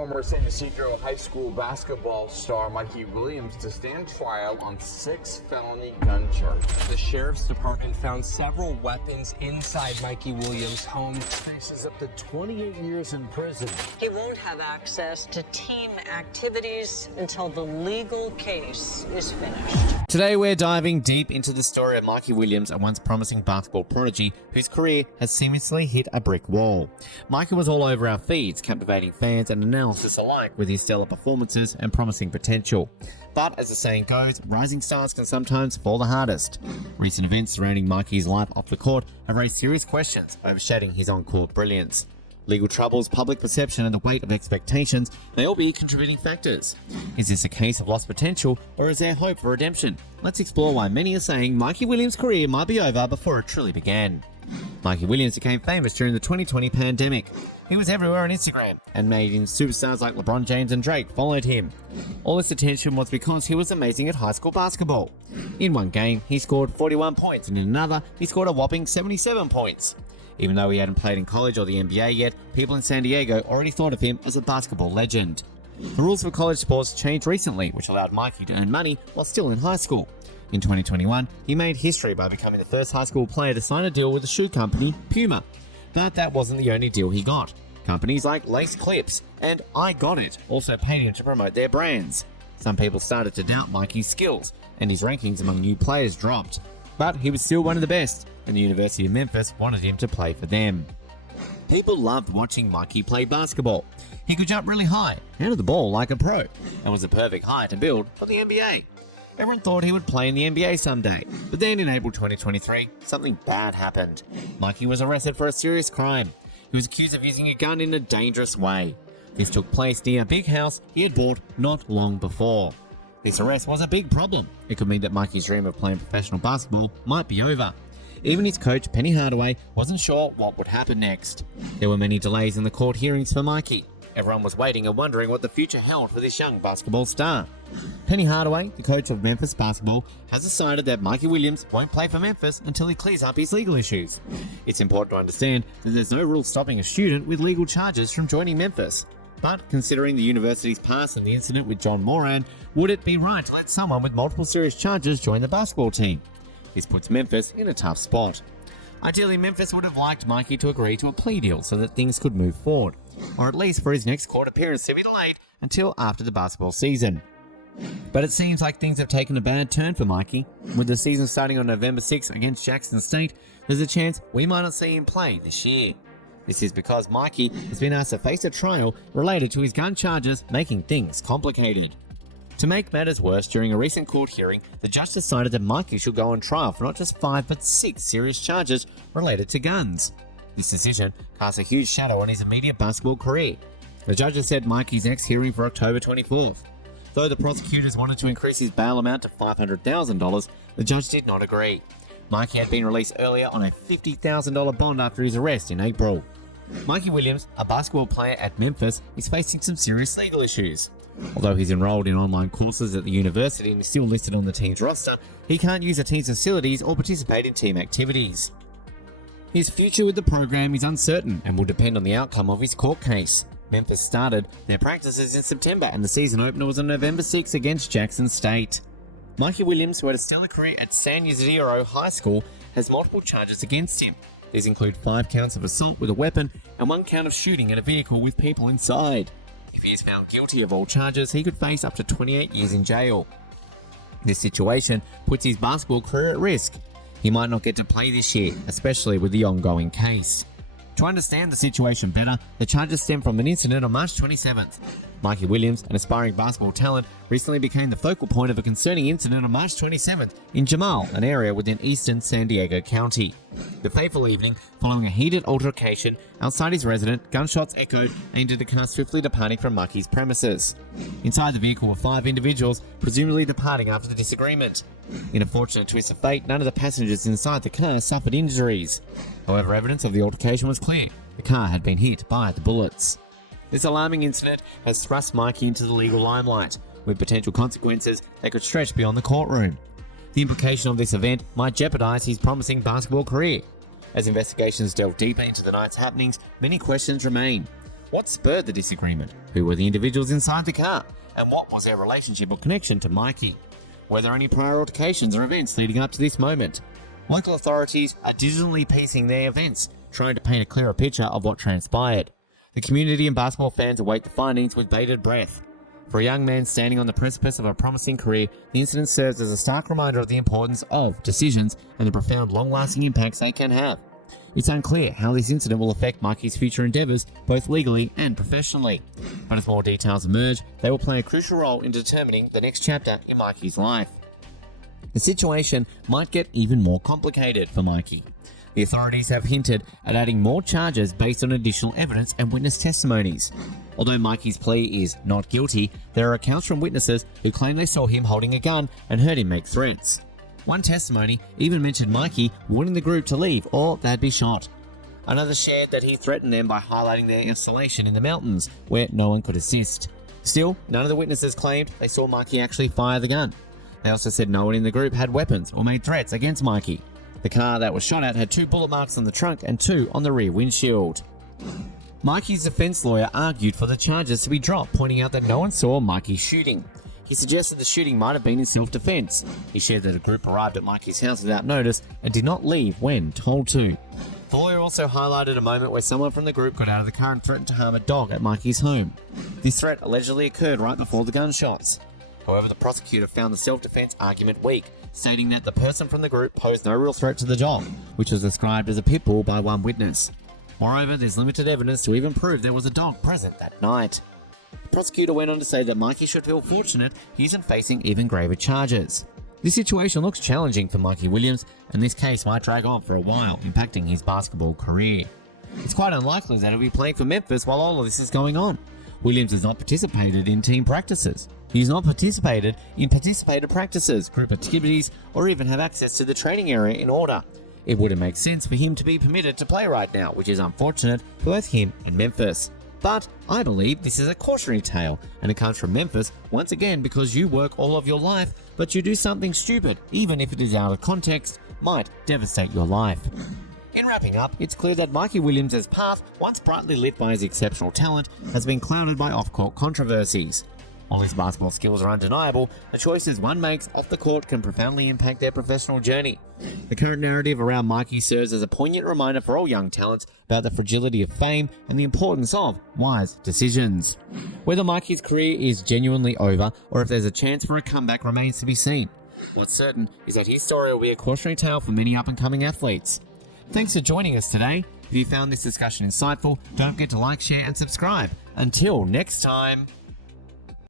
Former San Ysidro High School basketball star Mikey Williams to stand trial on 6 felony gun charges. The sheriff's department found several weapons inside Mikey Williams' home. Faces up to 28 years in prison. He won't have access to team activities until the legal case is finished. Today we're diving deep into the story of Mikey Williams, a once promising basketball prodigy whose career has seamlessly hit a brick wall. Mikey was all over our feeds, captivating fans and analysis alike with his stellar performances and promising potential. But as the saying goes, rising stars can sometimes fall the hardest. Recent events surrounding Mikey's life off the court have raised serious questions, overshadowing his on-court brilliance. Legal troubles, public perception, and the weight of expectations may all be contributing factors. Is this a case of lost potential, or is there hope for redemption? Let's explore why many are saying Mikey Williams' career might be over before it truly began. Mikey Williams became famous during the 2020 pandemic. He was everywhere on Instagram, and made superstars like LeBron James and Drake followed him. All this attention was because he was amazing at high school basketball. In one game, he scored 41 points, and in another, he scored a whopping 77 points. Even though he hadn't played in college or the NBA yet, people in San Diego already thought of him as a basketball legend. The rules for college sports changed recently, which allowed Mikey to earn money while still in high school. In 2021, he made history by becoming the first high school player to sign a deal with the shoe company Puma. But that wasn't the only deal he got. Companies like Lace Clips and I Got It also paid him to promote their brands. Some people started to doubt Mikey's skills, and his rankings among new players dropped. But he was still one of the best, and the University of Memphis wanted him to play for them. People loved watching Mikey play basketball. He could jump really high, handle the ball like a pro, and was the perfect height and build for the NBA. Everyone thought he would play in the NBA someday, but then in April 2023, something bad happened. Mikey was arrested for a serious crime. He was accused of using a gun in a dangerous way. This took place near a big house he had bought not long before. This arrest was a big problem. It could mean that Mikey's dream of playing professional basketball might be over. Even his coach, Penny Hardaway, wasn't sure what would happen next. There were many delays in the court hearings for Mikey. Everyone was waiting and wondering what the future held for this young basketball star. Penny Hardaway, the coach of Memphis basketball, has decided that Mikey Williams won't play for Memphis until he clears up his legal issues. It's important to understand that there's no rule stopping a student with legal charges from joining Memphis. But considering the university's past and the incident with John Moran, would it be right to let someone with multiple serious charges join the basketball team? This puts Memphis in a tough spot. Ideally, Memphis would have liked Mikey to agree to a plea deal so that things could move forward, or at least for his next court appearance to be delayed until after the basketball season. But it seems like things have taken a bad turn for Mikey. With the season starting on November 6th against Jackson State, there's a chance we might not see him play this year. This is because Mikey has been asked to face a trial related to his gun charges, making things complicated. To make matters worse, during a recent court hearing, the judge decided that Mikey should go on trial for not just 5 but 6 serious charges related to guns. This decision casts a huge shadow on his immediate basketball career. The judge has set Mikey's next hearing for October 24th. Though the prosecutors wanted to increase his bail amount to $500,000, the judge did not agree. Mikey had been released earlier on a $50,000 bond after his arrest in April. Mikey Williams, a basketball player at Memphis, is facing some serious legal issues. Although he's enrolled in online courses at the university and is still listed on the team's roster, he can't use the team's facilities or participate in team activities. His future with the program is uncertain and will depend on the outcome of his court case. Memphis started their practices in September and the season opener was on November 6 against Jackson State. Mikey Williams, who had a stellar career at San Ysidro High School, has multiple charges against him. These include 5 counts of assault with a weapon and 1 count of shooting at a vehicle with people inside. If he is found guilty of all charges, he could face up to 28 years in jail. This situation puts his basketball career at risk. He might not get to play this year, especially with the ongoing case. To understand the situation better, the charges stem from an incident on March 27th. Mikey Williams, an aspiring basketball talent, recently became the focal point of a concerning incident on March 27th in Jamal, an area within eastern San Diego County. The fateful evening, following a heated altercation outside his residence, gunshots echoed aimed at a car swiftly departing from Mikey's premises. Inside the vehicle were 5 individuals, presumably departing after the disagreement. In a fortunate twist of fate, none of the passengers inside the car suffered injuries. However, evidence of the altercation was clear. The car had been hit by the bullets. This alarming incident has thrust Mikey into the legal limelight, with potential consequences that could stretch beyond the courtroom. The implication of this event might jeopardize his promising basketball career. As investigations delve deeper into the night's happenings, many questions remain. What spurred the disagreement? Who were the individuals inside the car? And what was their relationship or connection to Mikey? Were there any prior altercations or events leading up to this moment? Local authorities are digitally piecing their events, trying to paint a clearer picture of what transpired. The community and basketball fans await the findings with bated breath. For a young man standing on the precipice of a promising career, the incident serves as a stark reminder of the importance of decisions and the profound long-lasting impacts they can have. It's unclear how this incident will affect Mikey's future endeavours, both legally and professionally. But as more details emerge, they will play a crucial role in determining the next chapter in Mikey's life. The situation might get even more complicated for Mikey. The authorities have hinted at adding more charges based on additional evidence and witness testimonies. Although Mikey's plea is not guilty, there are accounts from witnesses who claim they saw him holding a gun and heard him make threats. One testimony even mentioned Mikey warning the group to leave or they'd be shot. Another shared that he threatened them by highlighting their installation in the mountains where no one could assist. Still, none of the witnesses claimed they saw Mikey actually fire the gun. They also said no one in the group had weapons or made threats against Mikey. The car that was shot at had 2 bullet marks on the trunk and 2 on the rear windshield. Mikey's defense lawyer argued for the charges to be dropped, pointing out that no one saw Mikey shooting. He suggested the shooting might have been in self-defense. He shared that a group arrived at Mikey's house without notice and did not leave when told to. The lawyer also highlighted a moment where someone from the group got out of the car and threatened to harm a dog at Mikey's home. This threat allegedly occurred right before the gunshots. However, the prosecutor found the self-defense argument weak, stating that the person from the group posed no real threat to the dog, which was described as a pit bull by one witness. Moreover, there's limited evidence to even prove there was a dog present that night. The prosecutor went on to say that Mikey should feel fortunate he isn't facing even graver charges. This situation looks challenging for Mikey Williams, and this case might drag on for a while, impacting his basketball career. It's quite unlikely that he'll be playing for Memphis while all of this is going on. Williams has not participated in team practices. He's not participated in participated practices, group activities, or even have access to the training area in order. It wouldn't make sense for him to be permitted to play right now, which is unfortunate for both him and Memphis. But I believe this is a cautionary tale, and it comes from Memphis once again because you work all of your life, but you do something stupid, even if it is out of context, might devastate your life. In wrapping up, it's clear that Mikey Williams' path, once brightly lit by his exceptional talent, has been clouded by off-court controversies. While his basketball skills are undeniable, the choices one makes off the court can profoundly impact their professional journey. The current narrative around Mikey serves as a poignant reminder for all young talents about the fragility of fame and the importance of wise decisions. Whether Mikey's career is genuinely over or if there's a chance for a comeback remains to be seen. What's certain is that his story will be a cautionary tale for many up-and-coming athletes. Thanks for joining us today. If you found this discussion insightful, don't forget to like, share and subscribe. Until next time.